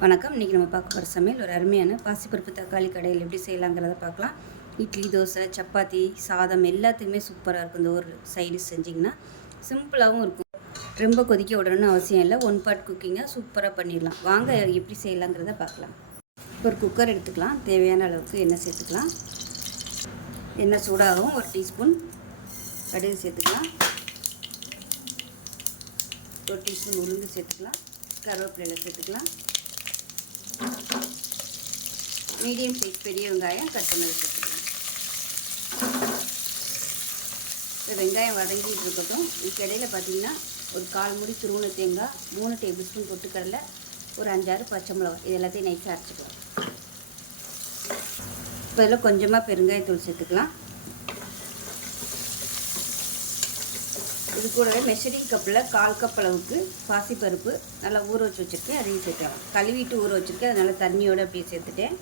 வணக்கம். இன்றைக்கி நம்ம பார்க்க போகிற சமையல் ஒரு அருமையான பாசிப்பருப்பு தக்காளி கடையில் எப்படி செய்யலாங்கிறத பார்க்கலாம். இட்லி, தோசை, சப்பாத்தி, சாதம் எல்லாத்துக்குமே சூப்பராக இருக்கும். இந்த ஒரு சைடு செஞ்சிங்கன்னா சிம்பிளாகவும் இருக்கும். ரொம்ப கொதிக்க விடணும்னு அவசியம் இல்லை. 1 பார்ட் குக்கிங்காக சூப்பராக பண்ணிடலாம். வாங்க எப்படி செய்யலாங்கிறத பார்க்கலாம். ஒரு குக்கர் எடுத்துக்கலாம். தேவையான அளவுக்கு எண்ணெய் சேர்த்துக்கலாம். எண்ணெய் சூடாகவும் 1 டீஸ்பூன் கடுகு சேர்த்துக்கலாம். 1 டீஸ்பூன் உளுந்து சேர்த்துக்கலாம். கருவேப்பிலையில் சேர்த்துக்கலாம். மீடியம் சைஸ் பெரிய வெங்காயம் கட் பண்ணி வச்சுக்கலாம். இந்த வெங்காயம் வதங்கிட்டு இருக்கட்டும். இதுக்கு இடையில் பார்த்தீங்கன்னா ஒரு 1/4 மூடி துருவன தேங்காய், 3 டேபிள் ஸ்பூன் பொட்டுக்கடலை, ஒரு 5-6 பச்சை மிளகாய், இது எல்லாத்தையும் நைஸாக அரைச்சிக்கலாம். இப்போ இதில் கொஞ்சமாக பெருங்காயத்தூள் சேர்த்துக்கலாம். இது கூடவே மெஷரிங் கப்பில் 1/4 கப் அளவுக்கு பாசிப்பருப்பு நல்லா ஊற வச்சு வச்சுருக்கேன். அதையும் சேர்த்துக்கலாம். கழுவிட்டு ஊற வச்சுருக்கேன். அதனால் தண்ணியோடு அப்படியே சேர்த்துட்டேன்.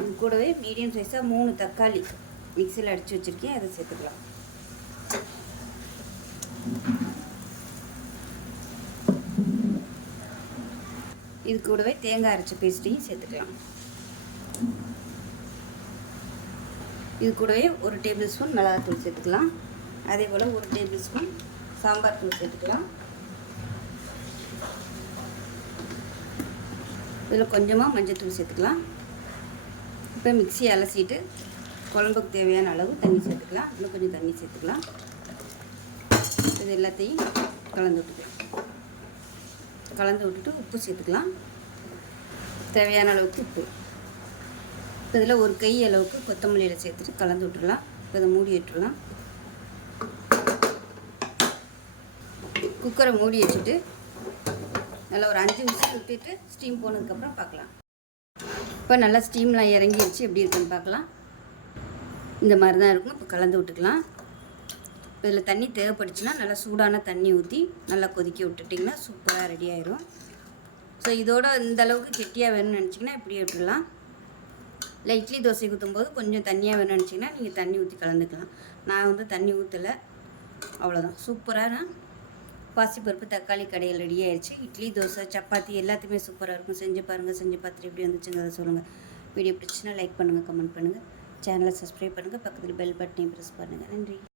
இது கூடவே மீடியம் சைஸாக 3 தக்காளி மிக்சியில் அடித்து வச்சுருக்கேன். அதை சேர்த்துக்கலாம். இது கூடவே தேங்காய் அரைச்ச பேஸ்ட்டையும் சேர்த்துக்கலாம். இது கூடவே 1 டேபிள் ஸ்பூன் மிளகாத்தூள் சேர்த்துக்கலாம். அதே போல் 1 டேபிள் ஸ்பூன் சாம்பார் தூள் சேர்த்துக்கலாம். இதில் கொஞ்சமாக மஞ்சள் சேர்த்துக்கலாம். இப்போ மிக்ஸி அலசிட்டு குழம்புக்கு தேவையான அளவு தண்ணி சேர்த்துக்கலாம். இன்னும் கொஞ்சம் தண்ணி சேர்த்துக்கலாம். இது எல்லாத்தையும் கலந்து விட்டுட்டு உப்பு சேர்த்துக்கலாம். தேவையான அளவுக்கு உப்பு. இப்போ இதில் ஒரு கை அளவுக்கு கொத்தமல்லியில் சேர்த்துட்டு கலந்து விட்டுடலாம். இப்போ இதை மூடி விட்டுடலாம். குக்கரை மூடி வச்சுட்டு நல்லா ஒரு 5 நிமிஷம் விட்டுட்டு ஸ்டீம் போனதுக்கப்புறம் பார்க்கலாம். இப்போ நல்லா ஸ்டீம்லாம் இறங்கிடுச்சு. எப்படி இருக்குன்னு பார்க்கலாம். இந்த மாதிரி தான் இருக்கும். இப்போ கலந்து விட்டுக்கலாம். இப்போ இதில் தண்ணி தேவைப்படுச்சுன்னா நல்லா சூடான தண்ணி ஊற்றி நல்லா கொதிக்க விட்டுட்டிங்கன்னா சூப்பராக ரெடி ஆயிரும். ஸோ இதோட இந்த அளவுக்கு கெட்டியாக வேணும்னு நினச்சிங்கன்னா இப்படியே விட்டுடலாம். இல்லை இட்லி தோசை ஊற்றும்போது கொஞ்சம் தண்ணியாக வேணும்னு நினச்சிங்கன்னா நீங்கள் தண்ணி ஊற்றி கலந்துக்கலாம். நான் வந்து தண்ணி ஊற்றலை. அவ்வளோதான். சூப்பரான பாசிப்பருப்பு தக்காளி கடையில் ரெடி ஆயிடுச்சு. இட்லி, தோசை, சப்பாத்தி எல்லாத்தையுமே சூப்பராக இருக்கும். செஞ்சு பாருங்கள். செஞ்சு பார்த்துட்டு எப்படி வந்துச்சுங்கிறத சொல்லுங்கள். வீடியோ பிடிச்சின்னா லைக் பண்ணுங்கள், கமெண்ட் பண்ணுங்கள், சேனலை சப்ஸ்கிரைப் பண்ணுங்கள், பக்கத்தில் பெல் பட்டனையும் ப்ரெஸ் பண்ணுங்கள். நன்றி.